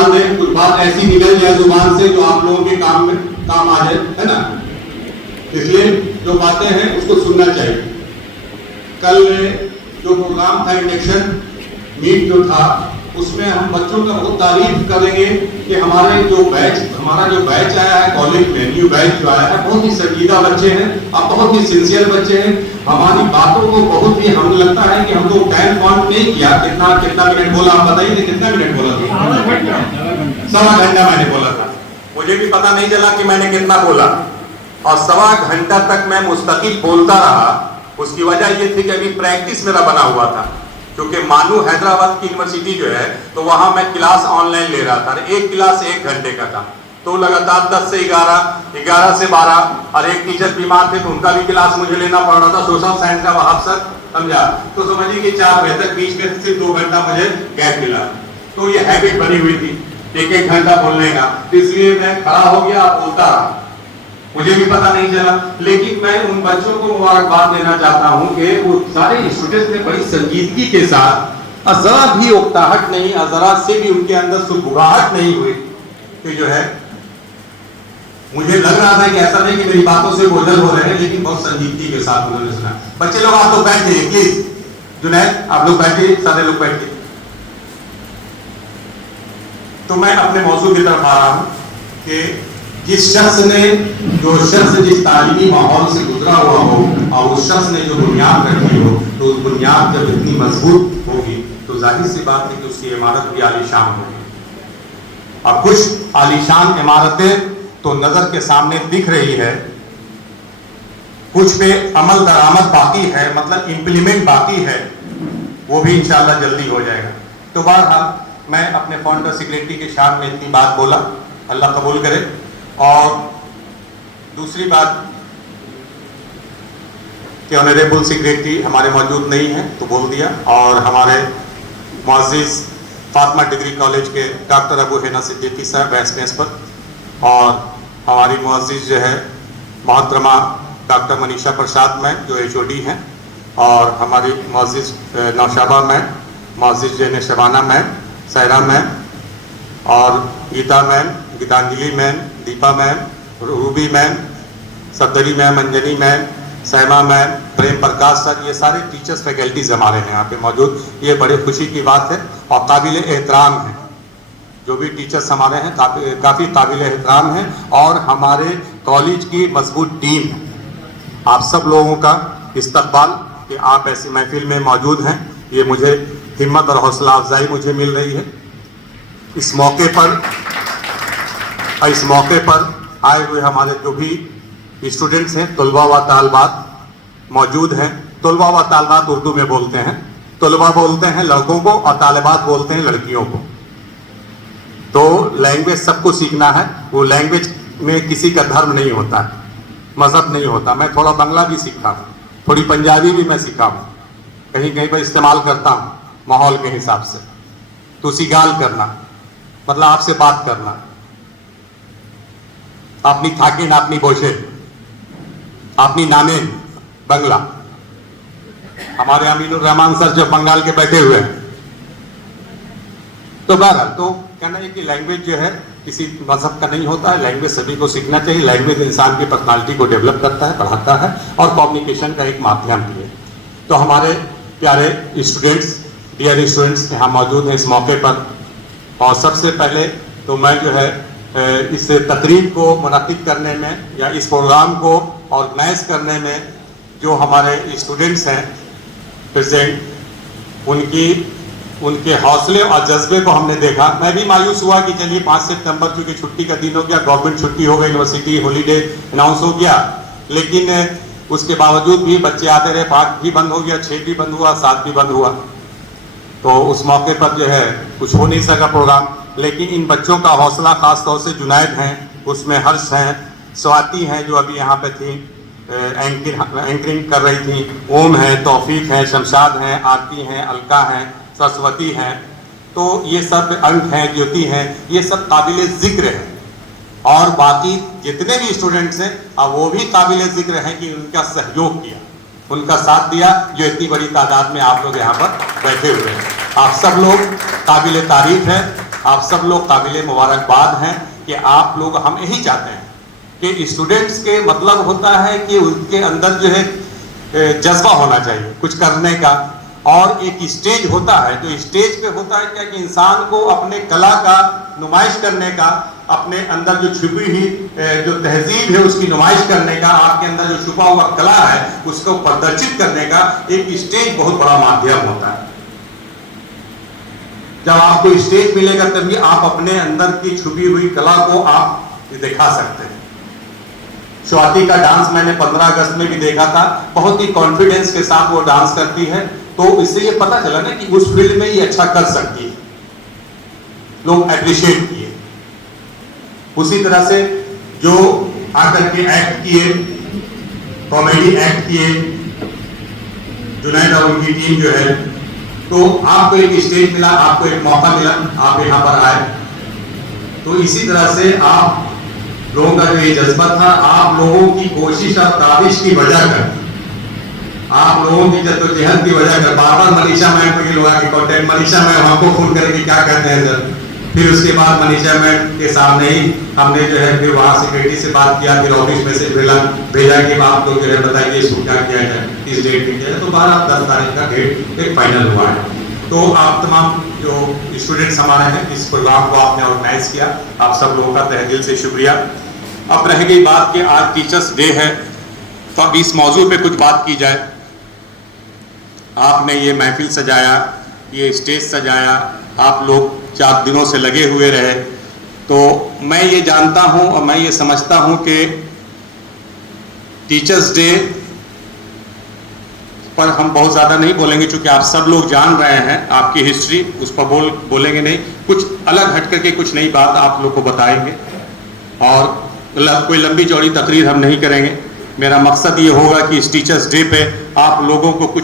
डाल दें, कुछ बात ऐसी निकल जाए जुबान से जो आप लोगों के काम में काम आ जाए, है ना। इसलिए जो बातें हैं उसको सुनना चाहिए। कल जो प्रोग्राम था इंडक्शन मीट जो था, उसमें हम बच्चों का बहुत तारीफ करेंगे कि हमारा जो बैच आया है कॉलेज में, न्यू बैच जो आया है, बहुत ही संजीदा बच्चे हैं, अब बहुत ही सिंसियर बच्चे हैं। हमारी बातों को बहुत ही, हमें लगता है कि हमको टाइम काउंट नहीं किया, कितना मिनट बोला, आप बताइए कितना मिनट बोला था? 1.25 घंटा मैंने बोला था। मुझे भी पता नहीं चला कि मैंने कितना बोला, और 1.25 घंटा तक मैं मुस्तकिल बोलता रहा। उसकी वजह ये थी कि अभी प्रैक्टिस मेरा बना हुआ था, क्योंकि मानू हैदराबाद की यूनिवर्सिटी जो है, तो वहां मैं क्लास ऑनलाइन ले रहा था। एक क्लास 1 घंटे का था, तो लगातार 10 से 11, 11 से 12, और एक टीचर बीमार थे तो उनका भी क्लास मुझे लेना पड़ रहा था, सोशल साइंस का वहां सर, समझा। तो समझिए कि 4 बजे तक बीच में से 2 घंटा मुझे गैप मिला। तो ये हैबिट बनी हुई थी 1-1 घंटा बोलने का, इसलिए मैं खड़ा हो गया, बोलता रहा, मुझे भी पता नहीं चला। लेकिन मैं उन बच्चों को मुबारकबाद देना चाहता हूं कि वो सारे स्टूडेंट्स ने बड़ी संजीदगी के साथ, जरा भी उकताहट नहीं, जरा से भी उनके अंदर सुगबुगाहट नहीं हुई कि जो है, मुझे लग रहा था कि ऐसा नहीं कि मेरी बातों से बोझल हो रहे हैं, लेकिन बहुत संजीदगी के साथ उन्होंने सुना। बच्चे लोग आप लोग बैठिए प्लीज, जुनैद आप लोग बैठिए, सारे लोग बैठिए। तो मैं अपने मौजू की तरफ आ रहा हूं कि जिस शख्स जिस तालीमी माहौल से गुजरा हुआ हो, और उस शख्स ने जो बुनियाद रखी हो, तो उस बुनियाद जब इतनी मजबूत होगी तो जाहिर सी बात है कि उसकी इमारत भी आलीशान होगी। अब कुछ आलीशान इमारतें तो नजर के सामने दिख रही है, कुछ पे अमल दरामद बाकी है, मतलब इंप्लीमेंट बाकी है, वो भी इंशाल्लाह जल्दी हो जाएगा। तो बहरहाल मैं अपने फाउंडर सेक्रेटरी के शान में इतनी बात बोला, अल्लाह कबूल करे। और दूसरी बात कि ऑनरेबल सेक्रेटरी हमारे मौजूद नहीं है तो बोल दिया, और हमारे मुअज़्ज़िज़ फातिमा डिग्री कॉलेज के डॉक्टर अबू हैना सिद्दीकी साहब वाइस प्रिंसिपल, और हमारी मुअज़्ज़िज़ जो है मोहतरमा डॉक्टर मनीषा प्रसाद मैम जो HOD हैं, और हमारी मुअज़्ज़िज़ नौशाबा मैम, मुअज़्ज़िज़ जैन शबाना मैम, सायरा मैम, और Geeta ma'am, Geetanjali ma'am, Deepa ma'am, Ruby ma'am, Safdari ma'am, Anjani ma'am, Saima ma'am, Prem Prakash sir, ये सारे टीचर्स फैकल्टीज हमारे हैं यहाँ पे मौजूद। ये बड़े खुशी की बात है और काबिल एहतराम है। जो भी टीचर्स हमारे हैं काफ़ी काबिल एहतराम हैं, और हमारे कॉलेज की मजबूत टीम है। आप सब लोगों का इस्तकबाल कि आप ऐसी महफिल में मौजूद हैं, ये मुझे हिम्मत और हौसला अफजाई मुझे मिल रही है। इस मौके पर आए हुए हमारे जो भी स्टूडेंट्स हैं, तलबा व तालबात मौजूद हैं। तलबा व तालबात उर्दू में बोलते हैं, तलबा बोलते हैं लड़कों को और तालिबात बोलते हैं लड़कियों को। तो लैंग्वेज सबको सीखना है, वो लैंग्वेज में किसी का धर्म नहीं होता है, मज़हब नहीं होता। मैं थोड़ा बंगला भी सीखा हूँ, थोड़ी पंजाबी भी मैं सीखा हूँ, कहीं कहीं पर इस्तेमाल करता हूँ माहौल के हिसाब से। तो सिगाल करना मतलब आपसे बात करना, अपनी थाके ना अपनी बोझे, अपनी नामे बंगला। हमारे अमीनुर रहमान सर जो बंगाल के बैठे हुए हैं। तो बहरहाल तो कहना है कि लैंग्वेज जो है किसी मजहब का नहीं होता है, लैंग्वेज सभी को सीखना चाहिए। लैंग्वेज इंसान की पर्सनालिटी को डेवलप करता है, बढ़ाता है, और कम्युनिकेशन का एक माध्यम भी है। तो हमारे प्यारे स्टूडेंट्स, डियर स्टूडेंट्स यहाँ मौजूद हैं इस मौके पर, और सबसे पहले तो मैं जो है इस तकरीब को मुनक्किद करने में या इस प्रोग्राम को ऑर्गेनाइज करने में जो हमारे स्टूडेंट्स हैं प्रेजेंट, उनके हौसले और जज्बे को हमने देखा। मैं भी मायूस हुआ कि चलिए 5 सितंबर चूँकि छुट्टी का दिन हो गया, गवर्नमेंट छुट्टी हो गई, यूनिवर्सिटी हॉलीडे अनाउंस हो गया, लेकिन उसके बावजूद भी बच्चे आते रहे। 5 भी बंद हो गया, 6 भी बंद हुआ, 7 भी बंद हुआ। तो उस मौके पर जो है कुछ हो नहीं सका प्रोग्राम, लेकिन इन बच्चों का हौसला, खास तौर से जुनैद हैं, उसमें हर्ष हैं, स्वाति हैं जो अभी यहाँ पे थी एंकरिंग कर रही थी, ओम है, तौफीक है, शमशाद हैं, आरती हैं, अलका हैं, सरस्वती हैं। तो ये सब अंक हैं, ज्योति हैं, ये सब काबिल ज़िक्र है। और बाकी जितने भी स्टूडेंट्स हैं अब वो भी काबिल ज़िक्र हैं कि उनका सहयोग किया, उनका साथ दिया, जो इतनी बड़ी तादाद में आप लोग यहाँ पर बैठे हुए हैं। आप सब लोग काबिल तारीफ हैं। आप सब लोग काबिल मुबारकबाद हैं कि आप लोग, हम यही चाहते हैं कि स्टूडेंट्स के मतलब होता है कि उनके अंदर जो है जज्बा होना चाहिए कुछ करने का, और एक स्टेज होता है, तो स्टेज पे होता है क्या कि इंसान को अपने कला का नुमाइश करने का, अपने अंदर जो छुपी हुई जो तहजीब है उसकी नुमाइश करने का, आपके अंदर जो छुपा हुआ कला है उसको प्रदर्शित करने का एक स्टेज बहुत बड़ा माध्यम होता है। जब आपको स्टेज मिलेगा तभी आप अपने अंदर की छुपी हुई कला को आप दिखा सकते हैं। स्वाति का डांस मैंने 15 अगस्त में भी देखा था, बहुत ही कॉन्फिडेंस के साथ वो डांस करती है, तो इससे ये पता चला ना कि उस फील्ड में ये अच्छा कर सकती है, लोग अप्रिशिएट किए। उसी तरह से जो आकर के एक्ट किए, कॉमेडी एक्ट किए, जुनैद और उनकी टीम जो है, तो आपको एक स्टेज मिला, आपको एक मौका मिला, आप यहाँ पर आए। तो इसी तरह से आप लोगों का जो ये जज्बा था, आप लोगों की कोशिश और काविश की वजह कर, आप लोगों की जद्दोजहद की वजह कर, बार बार मनीषा मैम को ये लोग आके कॉन्टेक्ट, मनीषा मैम हमको फोन करेंगे क्या कहते हैं सर, फिर उसके बाद मनीषा मैम के सामने ही हमने जो है फिर वहाँ सेक्रेटरी से बात किया, फिर ऑफिस में से भेजा कि आप लोग जो है बताइए इसको क्या किया जाए, इस डेट पे किया जाए। तो 12-10 तारीख का डेट एक फाइनल हुआ है। तो आप तमाम जो स्टूडेंट्स हमारे हैं, इस प्रोग्राम को आपने ऑर्गेनाइज किया, आप सब लोगों का तहे दिल से शुक्रिया। अब रह गई बात कि आज टीचर्स डे है, तो अब इस मौजू पे कुछ बात की जाए। आपने ये महफिल सजाया, ये स्टेज सजाया, आप लोग 4 दिनों से लगे हुए रहे, तो मैं ये जानता हूँ और मैं ये समझता हूँ कि टीचर्स डे पर हम बहुत ज़्यादा नहीं बोलेंगे, क्योंकि आप सब लोग जान रहे हैं आपकी हिस्ट्री, उस पर बोलेंगे नहीं, कुछ अलग हट करके कुछ नई बात आप लोग को बताएंगे, और कोई लंबी चौड़ी तकरीर हम नहीं करेंगे। मेरा मकसद ये होगा कि इस टीचर्स डे पे आप लोगों को कुछ